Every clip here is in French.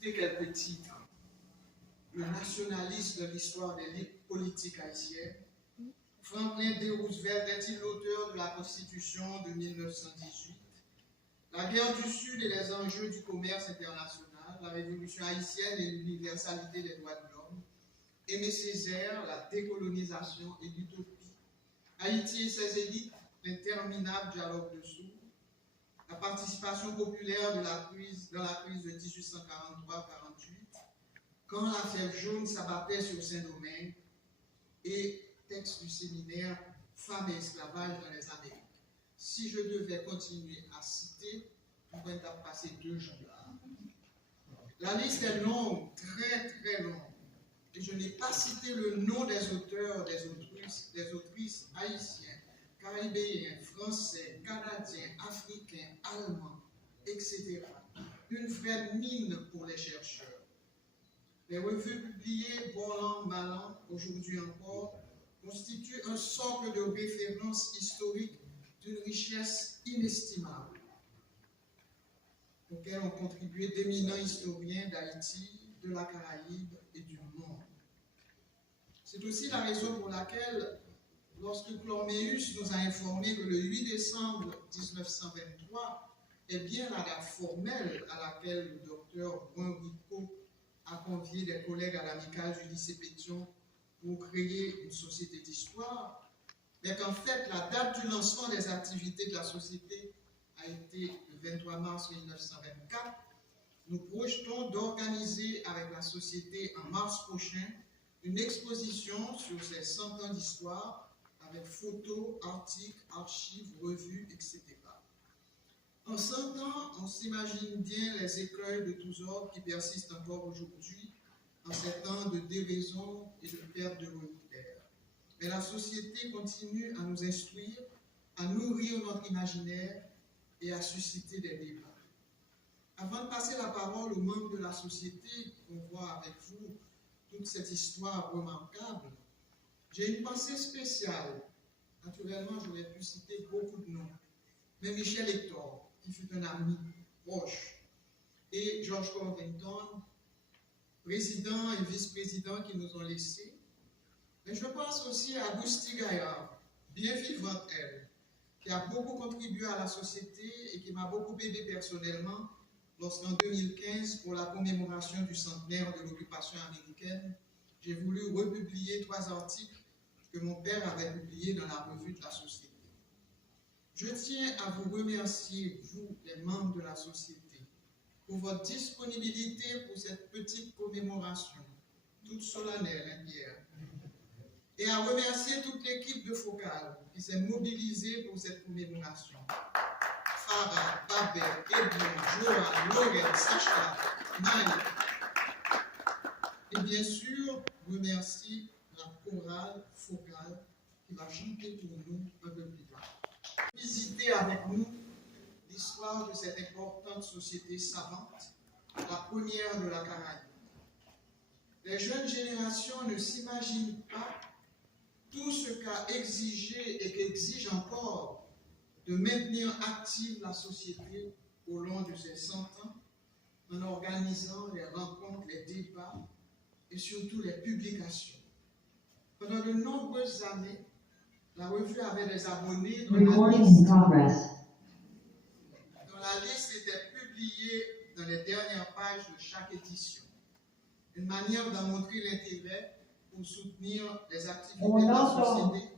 Quelques titres. Le nationaliste de l'histoire des luttes politiques haïtiennes. Franklin D. Roosevelt est-il l'auteur de la Constitution de 1918? La guerre du Sud et les enjeux du commerce international, la révolution haïtienne et l'universalité des droits de l'homme. Aimé Césaire, la décolonisation et l'utopie. Haïti et ses élites, l'interminable dialogue de sourds. La participation populaire dans la crise de 1843-48, quand la fièvre jaune s'abattait sur Saint-Domingue, et texte du séminaire Femmes et esclavage dans les Amériques. Si je devais continuer à citer, on pourrait passer 2 jours. La liste est longue, très très longue, et je n'ai pas cité le nom des auteurs, des autrices haïtiennes, caribéens, français, canadiens, africains, allemands, etc. Une vraie mine pour les chercheurs. Les revues publiées, bon an, mal an, aujourd'hui encore, constituent un socle de référence historique d'une richesse inestimable, auquel ont contribué d'éminents historiens d'Haïti, de la Caraïbe et du monde. C'est aussi la raison pour laquelle, lorsque Chlorméus nous a informé que le 8 décembre 1923 est bien la date formelle à laquelle le docteur Brun-Rico a convié des collègues à l'amicale du lycée Pétion pour créer une société d'histoire, mais qu'en fait, la date du lancement des activités de la société a été le 23 mars 1924, nous projetons d'organiser avec la société en mars prochain une exposition sur ces 100 ans d'histoire avec photos, articles, archives, revues, etc. En 100 ans, on s'imagine bien les écueils de tous ordres qui persistent encore aujourd'hui en ces temps de déraison et de perte de repères. Mais la société continue à nous instruire, à nourrir notre imaginaire et à susciter des débats. Avant de passer la parole aux membres de la société, qu'on voit avec vous toute cette histoire remarquable, j'ai une pensée spéciale. Naturellement, j'aurais pu citer beaucoup de noms, mais Michel Hector, qui fut un ami proche, et George Covington, président et vice-président qui nous ont laissés. Mais je pense aussi à Agustie Gaillard, bien vivante elle, qui a beaucoup contribué à la société et qui m'a beaucoup aidé personnellement lorsqu'en 2015, pour la commémoration du centenaire de l'occupation américaine, j'ai voulu republier 3 articles que mon père avait publiés dans la revue de la société. Je tiens à vous remercier, vous, les membres de la société, pour votre disponibilité pour cette petite commémoration, toute solennelle, hein, Pierre, et à remercier toute l'équipe de Focal qui s'est mobilisée pour cette commémoration. Farah, Babel, Edmond, Johan, Laurel, Sacha, Mike, et bien sûr, remercier la chorale Focal qui va chanter pour nous un peu plus tard. Visitez avec nous l'histoire de cette importante société savante, la première de la Caraïbe. Les jeunes générations ne s'imaginent pas tout ce qu'a exigé et qu'exige encore de maintenir active la société au long de ces 100 ans, en organisant les rencontres, les débats et surtout les publications. Pendant de nombreuses années, la revue avait des abonnés dont la liste était publiée dans les dernières pages de chaque édition. Une manière d'en montrer l'intérêt pour soutenir les activités de la société.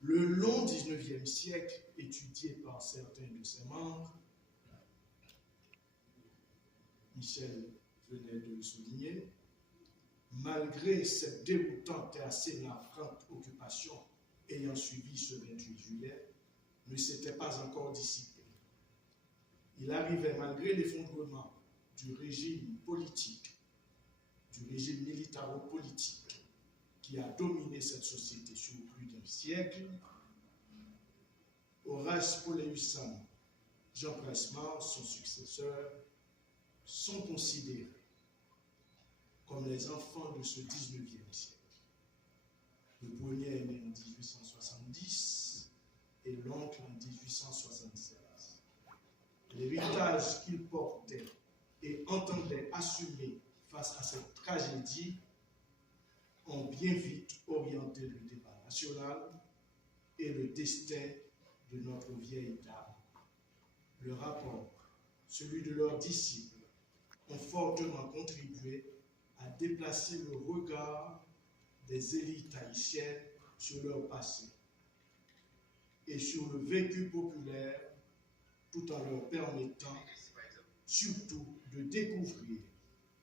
Le long 19e siècle, étudié par certains de ses membres, Michel venait de le souligner, malgré cette déroutante et assez navrante occupation ayant suivi ce 28 juillet, ne s'était pas encore dissipé. Il arrivait, malgré l'effondrement du régime politique, du régime militaro-politique qui a dominé cette société sur plus d'un siècle, Horace Pauléus-Sam, Jean Pressemar, son successeur, sont considérés comme les enfants de ce 19e siècle. Le premier est né en 1870 et l'oncle en 1876. L'héritage qu'ils portaient et entendaient assumer face à cette tragédie ont bien vite orienté le débat national et le destin de notre vieille dame. Le rapport, celui de leurs disciples, ont fortement contribué à déplacer le regard des élites haïtiennes sur leur passé et sur le vécu populaire, tout en leur permettant surtout de découvrir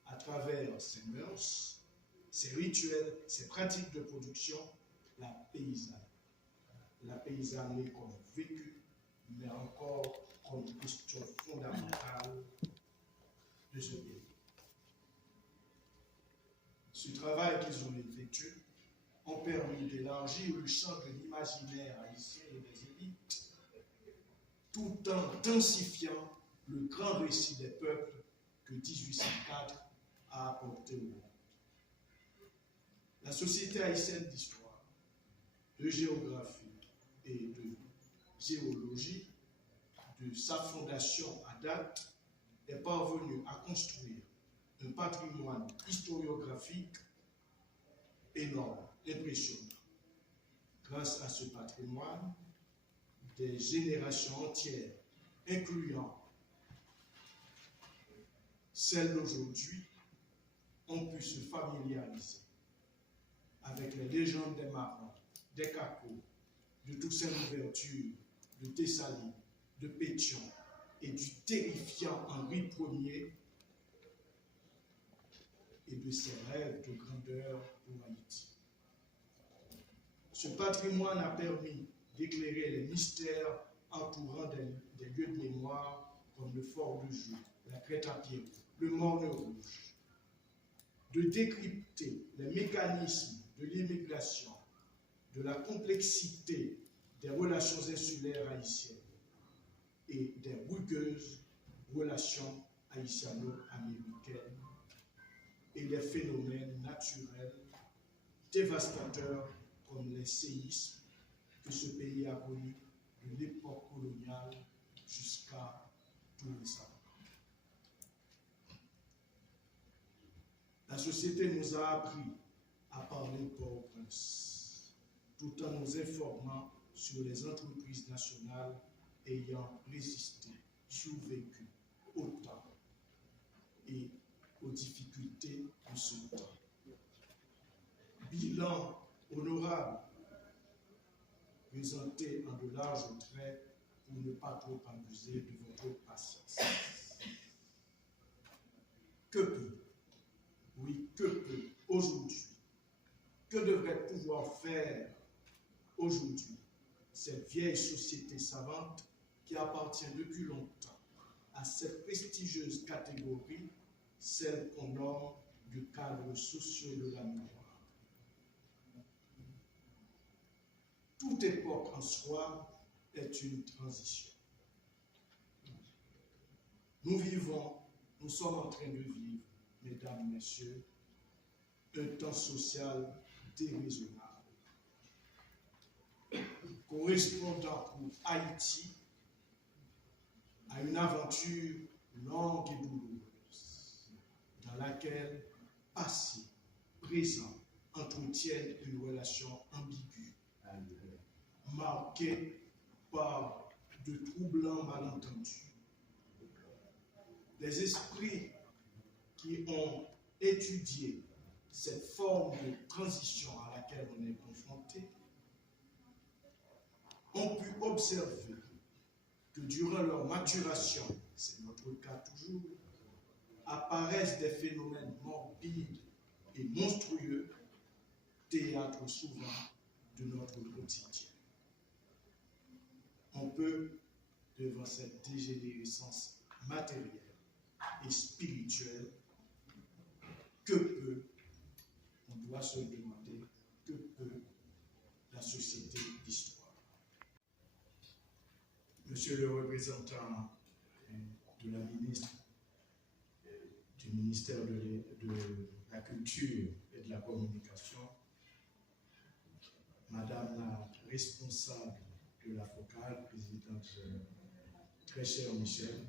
à travers ses mœurs, ses rituels, ses pratiques de production, la paysanne. La paysanne est comme vécu, mais encore comme question fondamentale de ce pays. Ce travail qu'ils ont effectué ont permis d'élargir le champ de l'imaginaire haïtien et des élites, tout en densifiant le grand récit des peuples que 1804 a apporté au monde. La Société haïtienne d'histoire, de géographie et de géologie, de sa fondation à date, est parvenue à construire un patrimoine historiographique énorme, impressionnant. Grâce à ce patrimoine, des générations entières, incluant celles d'aujourd'hui, ont pu se familiariser avec les légendes des marins, des Cacos, de Toussaint Louverture, de Thessalie, de Pétion et du terrifiant Henri Ier et de ses rêves de grandeur pour Haïti. Ce patrimoine a permis d'éclairer les mystères entourant des lieux de mémoire comme le Fort de Joux, la Crête à Pierrot, le Morne Rouge, de décrypter les mécanismes de l'immigration, de la complexité des relations insulaires haïtiennes et des rugueuses relations haïtiano-américaines et les phénomènes naturels dévastateurs comme les séismes que ce pays a connus de l'époque coloniale jusqu'à tout récemment. La société nous a appris à parler Port-au-Prince, tout en nous informant sur les entreprises nationales ayant résisté, survécu au temps et aux difficultés de ce temps. Bilan honorable, présenté en de larges traits pour ne pas trop abuser de votre patience. Que peut, oui, que peut aujourd'hui, que devrait pouvoir faire aujourd'hui cette vieille société savante qui appartient depuis longtemps à cette prestigieuse catégorie, celle qu'on nomme du cadre social de la mémoire. Toute époque en soi est une transition. Nous sommes en train de vivre, mesdames, messieurs, un temps social déraisonnable, correspondant pour Haïti à une aventure longue et douloureuse, dans laquelle passé, présent entretiennent une relation ambiguë, marquée par de troublants malentendus. Les esprits qui ont étudié cette forme de transition à laquelle on est confronté ont pu observer que durant leur maturation, c'est notre cas toujours, apparaissent des phénomènes morbides et monstrueux, théâtre souvent de notre quotidien. On peut, devant cette dégénérescence matérielle et spirituelle, que peut, on doit se demander, que peut la société d'histoire. Monsieur le représentant de la ministre du ministère de la Culture et de la Communication, Madame la responsable de la FOCAL, présidente très cher Michel,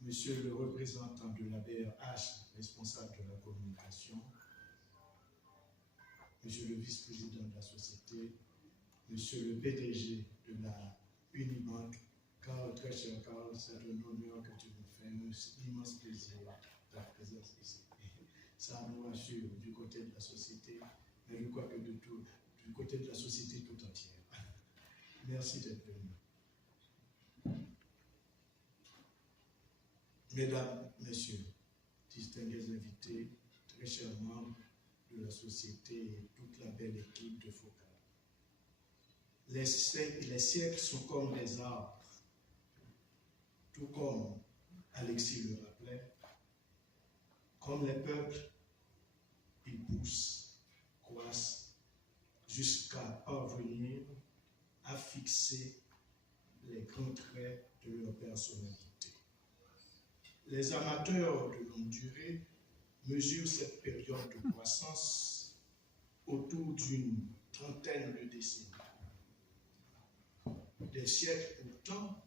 Monsieur le représentant de la BRH, responsable de la communication, Monsieur le vice-président de la société, Monsieur le PDG de la Unibank, Carl, très cher Carl, c'est un honneur que tu nous fais, un immense plaisir de ta présence ici. Ça nous rassure du côté de la société, mais je crois que du côté de la société tout entière. Merci d'être venu. Mesdames, Messieurs, distingués invités, très chers membres de la société et toute la belle équipe de FOCAL. Les siècles sont comme des arbres, tout comme Alexis le rappelait, comme les peuples, ils poussent, croissent, jusqu'à parvenir à fixer les grands traits de leur personnalité. Les amateurs de longue durée mesurent cette période de croissance autour d'une trentaine de décennies. Des siècles pourtant,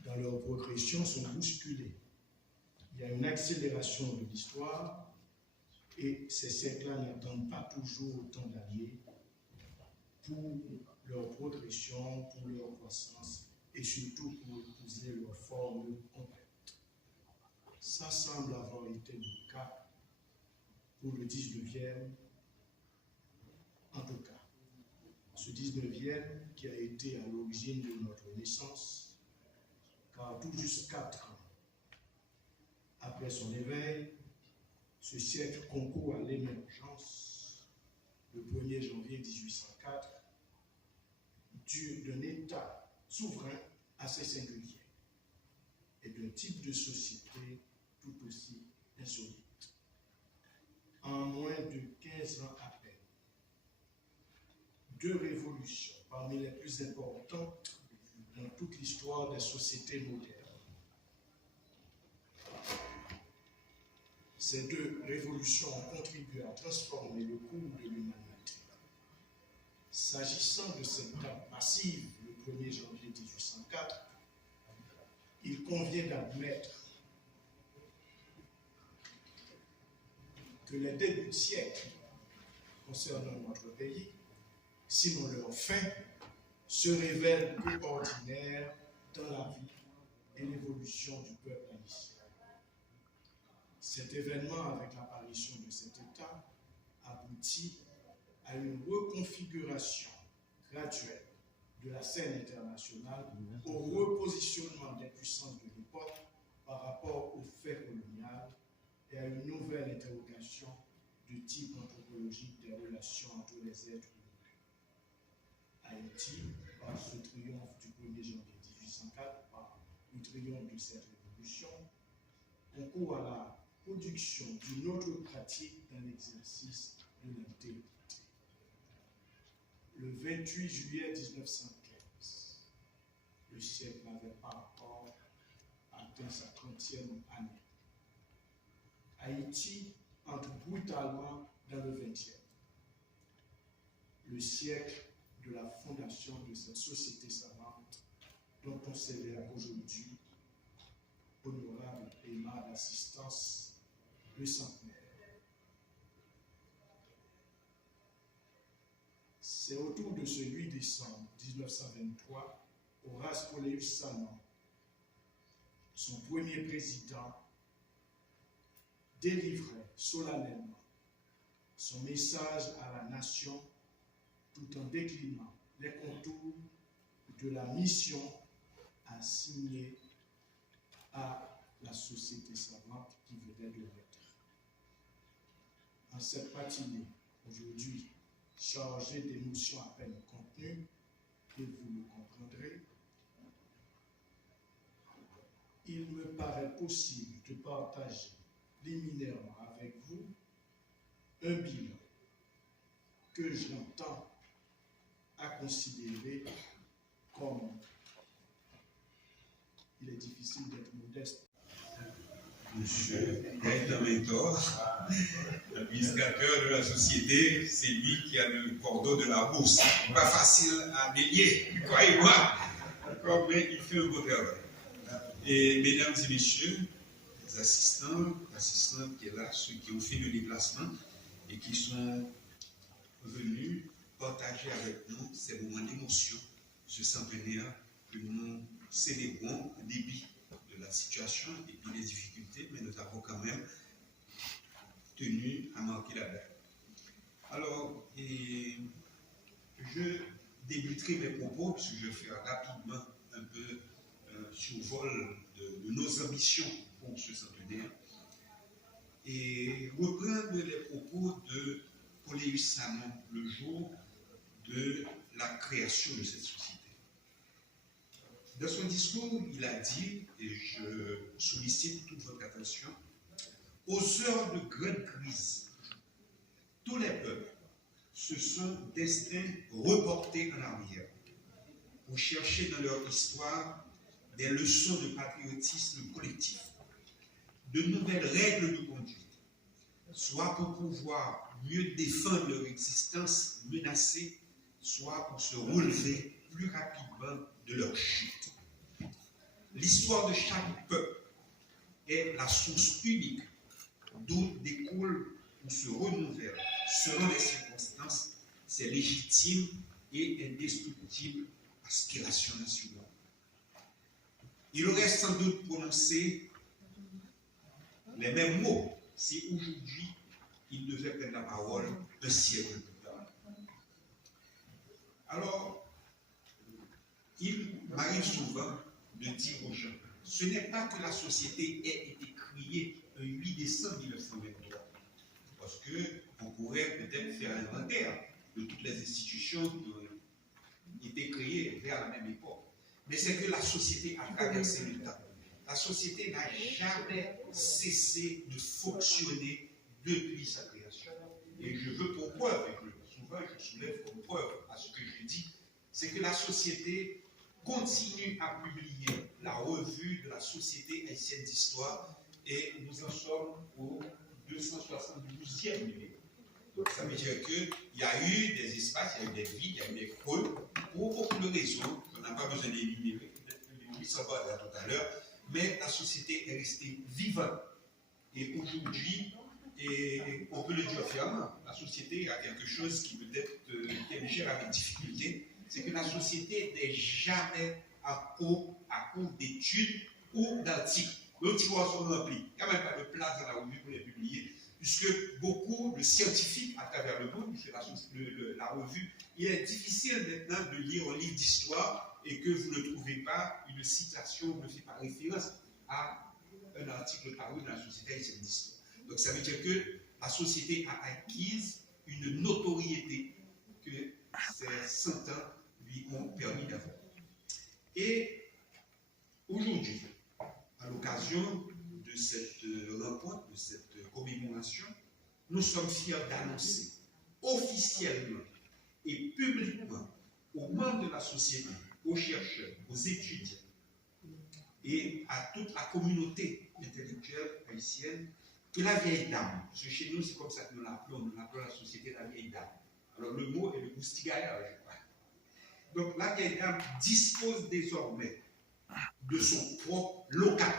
dans leur progression, sont bousculés. Il y a une accélération de l'histoire et ces siècles-là n'attendent pas toujours autant d'années pour leur progression, pour leur croissance et surtout pour épouser leur forme complète. Ça semble avoir été le cas pour le 19e, en tout cas. Ce 19e qui a été à l'origine de notre naissance, car tout juste 4 ans après son éveil, ce siècle concourt à l'émergence, le 1er janvier 1804, d'un État souverain assez singulier et d'un type de société tout aussi insolite. En moins de 15 ans à peine, 2 révolutions parmi les plus importantes dans toute l'histoire des sociétés modernes. Ces 2 révolutions ont contribué à transformer le cours de l'humanité. S'agissant de cette date massive, le 1er janvier 1804, il convient d'admettre que les débuts de siècle concernant notre pays, sinon leur fin, se révèlent peu ordinaires dans la vie et l'évolution du peuple haïtien. Cet événement, avec l'apparition de cet État, aboutit à une reconfiguration graduelle de la scène internationale, au repositionnement des puissances de l'époque par rapport aux faits coloniales et à une nouvelle interrogation du type anthropologique des relations entre les êtres humains. Haïti, par ce triomphe du 1er janvier 1804, par le triomphe de cette révolution, concourt à la production d'une autre pratique dans l'exercice de l'intégrité. Le 28 juillet 1915, le siècle n'avait pas encore atteint sa 30e année. Haïti entre brutalement dans le 20e, le siècle de la fondation de cette société savante dont on célèbre aujourd'hui, honorable et aimable assistance, le centenaire. C'est autour de ce 8 décembre 1923, Horace Poléus Sanon, son premier président, délivrait solennellement son message à la nation tout en déclinant les contours de la mission assignée à la société savante qui venait de naître. En cette matinée, aujourd'hui, chargée d'émotions à peine contenues, et vous le comprendrez, il me paraît possible de partager liminairement avec vous un bilan que j'entends à considérer comme il est difficile d'être modeste. Monsieur Gaëtan Mentor, administrateur de la société, c'est lui qui a le cordon de la bourse. Pas facile à délier, croyez-moi, comme il fait un beau travail. Et mesdames et messieurs, les assistants, l'assistante qui est là, ceux qui ont fait le déplacement et qui sont venus partager avec nous ces moments d'émotion, ce centenaire que nous célébrons en dépit de la situation et puis des difficultés, mais nous avons quand même tenu à marquer la date. Alors, je débuterai mes propos, puisque je vais faire rapidement un peu survol de nos ambitions pour ce centenaire, et reprendre les propos de Poléus Salmon le jour de la création de cette société. Dans son discours, il a dit, et je sollicite toute votre attention, aux heures de grande crise, tous les peuples se sont destinés reportés en arrière pour chercher dans leur histoire des leçons de patriotisme collectif, de nouvelles règles de conduite, soit pour pouvoir mieux défendre leur existence menacée, soit pour se relever plus rapidement de leur chute. L'histoire de chaque peuple est la source unique d'où découle ou se renouvelle, selon les circonstances, ses légitimes et indestructibles aspirations nationales. Il aurait sans doute prononcé les mêmes mots si aujourd'hui il devait prendre la parole un siècle plus tard. Alors, il m'arrive souvent de dire aux gens, ce n'est pas que la société ait été créée le 8 décembre 1923, parce qu'on pourrait peut-être faire l'inventaire de toutes les institutions qui ont été créées vers la même époque. Mais c'est que la société a traversé le temps. La société n'a jamais cessé de fonctionner depuis sa création. Et je veux pour preuve, et souvent je soulève comme preuve à ce que je dis, c'est que la société continue à publier la revue de la Société haïtienne d'histoire et nous en sommes au 272e numéro. Donc ça veut dire qu'il y a eu des espaces, il y a eu des vides, il y a eu des creux, pour beaucoup de raisons, on n'a pas besoin d'éliminer, on s'en va là tout à l'heure, mais la société est restée vivante. Et aujourd'hui, et on peut le dire fièrement, la société a quelque chose qui peut-être qu'elle gère avec difficulté, c'est que la société n'est jamais à court d'études ou d'articles. Les petits poissons sont remplis. Il n'y a même pas de place dans la revue pour les publier, puisque beaucoup de scientifiques à travers le monde, la revue, il est difficile maintenant de lire un livre d'histoire et que vous ne trouvez pas une citation ne fait pas référence à un article paru dans la Société haïtienne d'histoire. Donc ça veut dire que la société a acquis une notoriété que ces 100 ans lui ont permis d'avoir. Et aujourd'hui, à l'occasion de cette rencontre, de cette commémoration, nous sommes fiers d'annoncer officiellement et publiquement aux membres de la société, aux chercheurs, aux étudiants et à toute la communauté intellectuelle haïtienne que la vieille dame, parce que chez nous c'est comme ça que nous l'appelons la société la vieille dame. Alors le mot est le goustigaya, je crois. Donc la vieille dame dispose désormais de son propre local.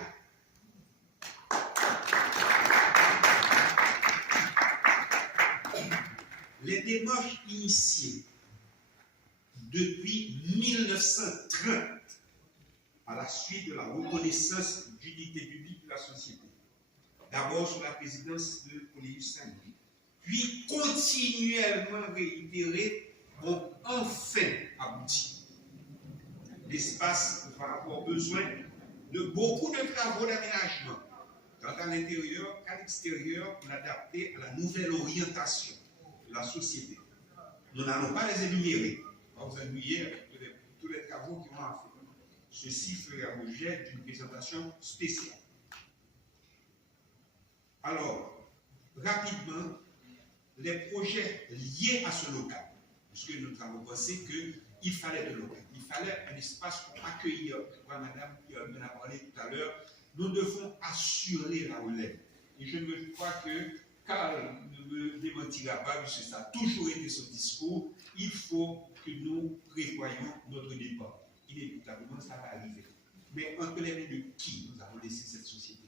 Les démarches initiées depuis 1930 à la suite de la reconnaissance d'unité publique de la société, d'abord sous la présidence de Poléus Salmon, puis continuellement réitérée, ont enfin abouti. L'espace va avoir besoin de beaucoup de travaux d'aménagement, tant à l'intérieur qu'à l'extérieur, pour l'adapter à la nouvelle orientation de la société. Nous n'allons pas les énumérer, on va vous ennuyer avec tous les travaux qui vont à faire. Ceci ferait l'objet d'une présentation spéciale. Alors, rapidement, les projets liés à ce local puisque nous avons pensé qu'il fallait de l'eau. Il fallait un espace pour accueillir. Je crois, madame, qui en a parlé tout à l'heure, nous devons assurer la relève. Et je me crois que Karl ne me démentira pas, puisque ça a toujours été son discours, il faut que nous prévoyons notre départ. Inévitablement, ça va arriver. Mais entre les mains de qui nous avons laissé cette société?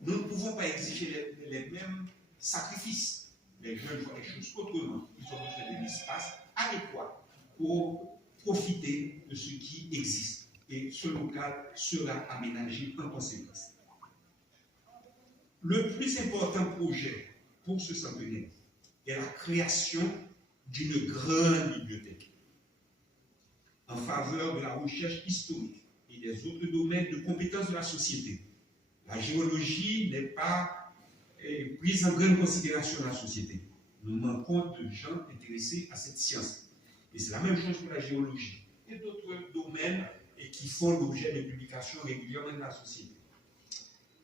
Nous ne pouvons pas exiger les mêmes sacrifices. Les jeunes voient les choses autrement. Ils ont besoin d'un espace adéquat pour profiter de ce qui existe. Et ce local sera aménagé en conséquence. Le plus important projet pour ce centenaire est la création d'une grande bibliothèque en faveur de la recherche historique et des autres domaines de compétences de la société. La géologie n'est pas prise en grande considération dans la société. Nous manquons de gens intéressés à cette science. Et c'est la même chose pour la géologie et d'autres domaines qui font l'objet de publications régulièrement dans la société.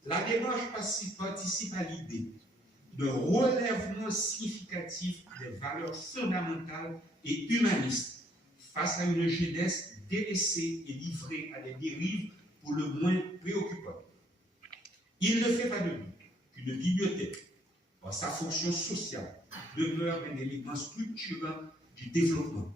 La démarche participe à l'idée d'un relèvement significatif des valeurs fondamentales et humanistes face à une jeunesse délaissée et livrée à des dérives pour le moins préoccupantes. Il ne fait pas de doute qu'une bibliothèque, par sa fonction sociale, demeure un élément structurant du développement